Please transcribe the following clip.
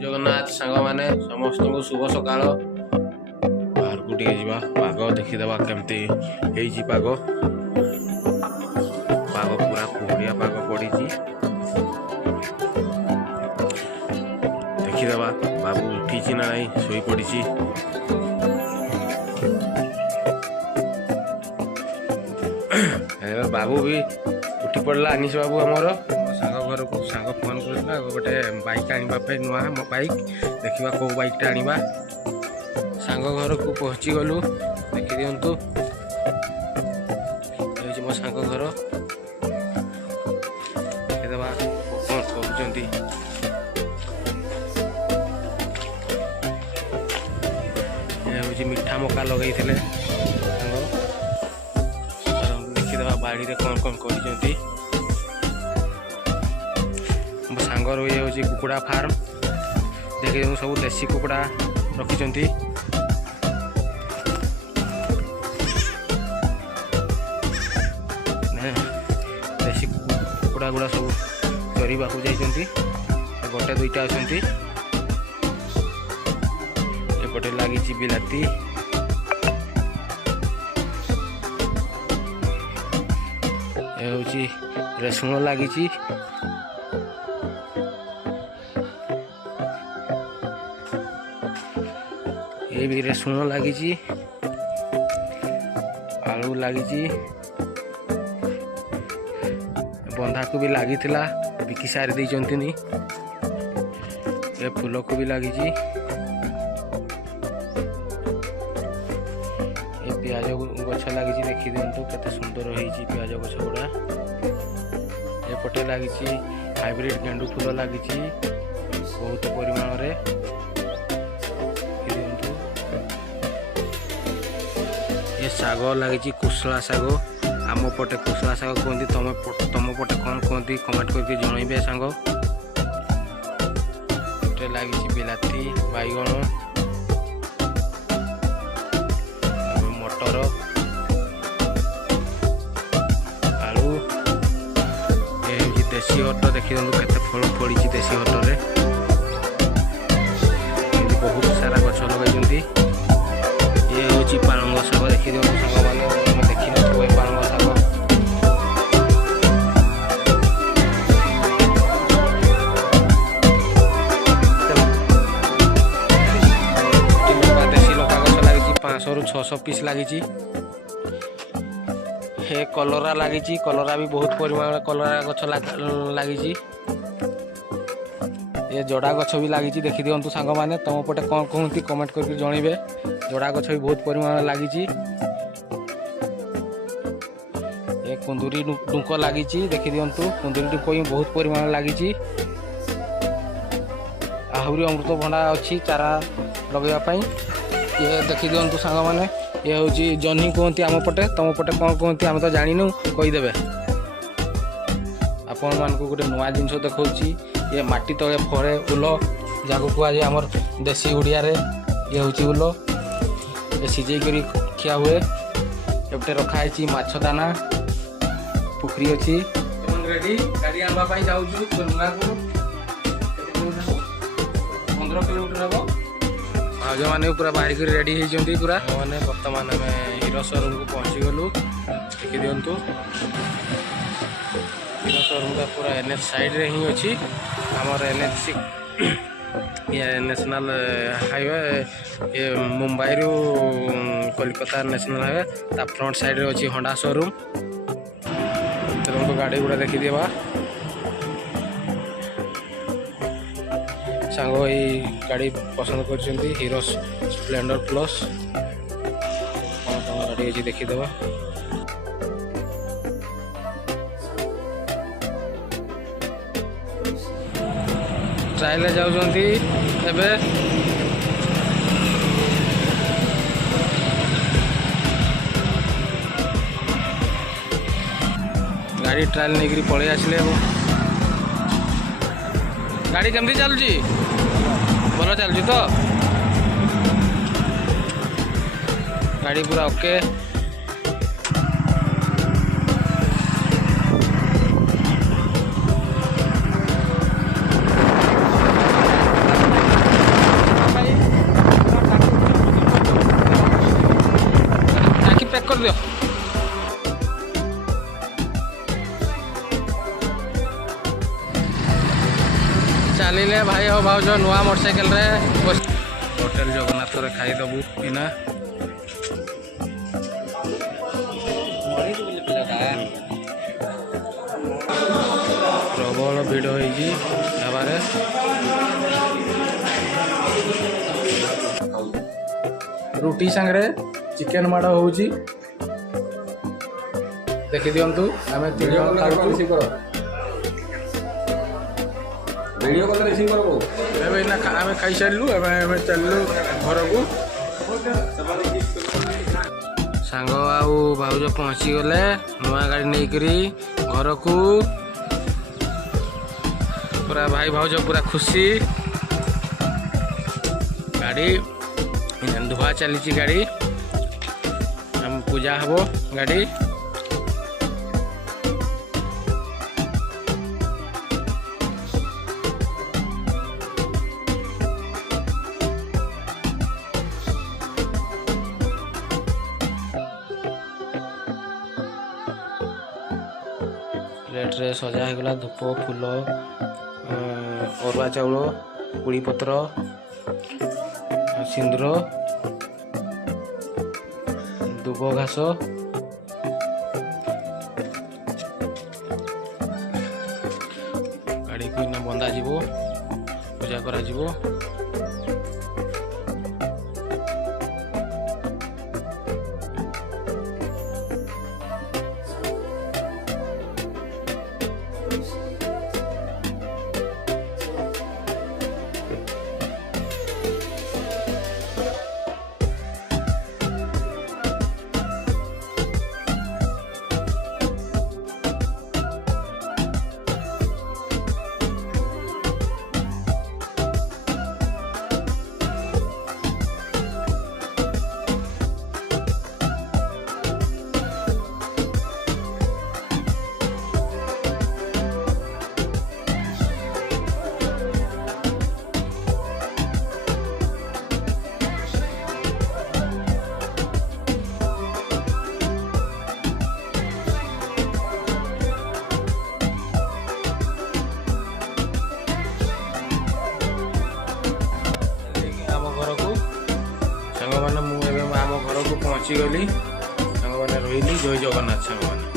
जगन्नाथ सांग मैंने समस्त को शुभ सकाल बाहर को टे जा पाग देखीदे केमती पाग पाग पूरा कुहड़िया पाग पड़ी देखीदे बाबू उठी ना नहीं शोई पड़ी बाबू भी उठी पड़ा अनिश बाबू आमर सांग घर को सांग फोन कर गोटे बाइक आने नुआ बाइक देखा कौ बाइकटा आने सांग घर को पहुँची गलु देखी दिंतु मो सांग घर देखीदे कौन कहते मीठा मका लगे देखीदे बाड़ी रे कौन कौन कर सांगर ये हूँ कुकुड़ा फार्म देखिए सब देसी कुकुड़ा रखिंट देसी कुकुड़ा गुड़ा सब चरवा जाइए गोटे दुईटा अच्छा एपटे लगी बिलाती हूँ रेसुण लगी ये भी रेसुण लगी आलू लगी बंधा को भी लगी बिकी सारी देती ये फूल को भी लगी प्याज गछ लगी देखी दिंतु केते सुंदर होती प्याज गछ गुड़ा एपटे लगी हाइब्रिड गेंडू फूल लगी बहुत परिमाण रे ये साग लगी कुशला साग आम पटे कुशला साग कहते तुम पटे कौन कहती कमेंट करके जनइबे सांग लगी बिलाती बैगण मटर आलू ये देसी हट देखी केते फल पड़ी देसी हटरे बहुत सारा गछ लगे ये हूँ पालंग शाग देखी दिखाँ मैंने देखी न पालंग शाग देसी लका गछ लगी 500 ରୁ 600 पीस लगी हे कलरा लगी कलरा भी बहुत परिमाण कलरा गछ लगी ये जोड़ा गछ भी लगी देखी दिंतु सांग मैंने तुम पटे कौन कहती कमेंट करके जनइबे जोड़ा गछ भी बहुत परिमाण लगी ये कुंदुरी डुंक लगी देखी दिंतु कुंदुरी डुंक भी बहुत परिमाण लगी आहरी अमृतभंडा अच्छी चारा लगेवाई ये देखी दिंतु सांग मैंने ये हूँ जह्नी कहती आम पटे तुम पटे कौन कहती आम तो जाणीनु कहीदेवे आपण मान गोटे नुआ जिनस देखा ये माटी तले फड़े उल जहाँ कहुए आमर देसी उड़िया ये हूँ उल ये सीझे कर खिया हुए एपटे रखाई माछ दाना पुखरी अच्छी रेडी गाड़ी आनवाई जाऊँ 15 किलोमीटर हम भाज मैंने पूरा बाहर रेडी होती पूरा मैंने बर्तमान आम हीरो शोरूम को पहुँची गलु देखी दिंतु हीरो शोरूम का पूरा NH साइड रे ही अच्छी आमर NH ये नेशनल हाईवे ये मुंबई रु कोलकाता नेशनल हाईवे ता फ्रंट साइड रे अच्छी होंडा शोरूम तुमको गाड़ी गुड़ा देखी देवा सांग ये गाड़ी पसंद कर हीरो स्प्लेंडर प्लस गाड़ी अच्छी देखीदेवा ट्रायल जाऊँगी एबे गाड़ी ट्रायल नहीं पलि आसले गाड़ी केमती चलुची भल चलुची तो गाड़ी पूरा ओके କରିଦିଅ। ଚାଲିଲେ ଭାଇ ଆଉ ଭାଉଜ ନୂଆ ମୋଟରସାଇକେଲରେ ହୋଟେଲ ଜଗନ୍ନାଥରେ ଖାଇଦେବୁ ଏଇନା। ପ୍ରବଳ ଭିଡ଼ ହେଇଛି ଢାବାରେ। ରୁଟି ସାଙ୍ଗରେ ଚିକେନ ମାଡ଼ ହେଉଛି, ଦେଖିଦିଅନ୍ତୁ। ଆମେ ତିନି ଜଣ ଖାଉଛୁ। ଏବେ ଏଇନା ଆମେ ଖାଇସାରିଲୁ, ଆମେ ଚାଲିଲୁ ଘରକୁ। ସାଙ୍ଗ ଆଉ ଭାଉଜ ପହଞ୍ଚିଗଲେ ନୂଆ ଗାଡ଼ି ନେଇକରି ଘରକୁ। ପୁରା ଭାଇ ଭାଉଜ ପୁରା ଖୁସି। ଗାଡ଼ି ଧୁଆ ଚାଲିଛି, ଗାଡ଼ି ଆମ ପୂଜା ହବ ଗାଡ଼ି। ପ୍ଲେଟ୍ରେ ସଜା ହେଇଗଲା ଧୂପ, ଫୁଲ, ଅରୁଆ ଚାଉଳ, କୋଳି ପତ୍ର, ସିନ୍ଦୁର, ଦୁବ ଘାସ। ଗାଡ଼ିକୁ ଏଇନା ବନ୍ଧାଯିବ, ପୂଜା କରାଯିବ। ସାଙ୍ଗମାନେ ମୁଁ ଏବେ ଆମ ଘରକୁ ପହଞ୍ଚିଗଲି। ସାଙ୍ଗମାନେ ରହିଲି। ଜୟ ଜଗନ୍ନାଥ ସାଙ୍ଗମାନେ।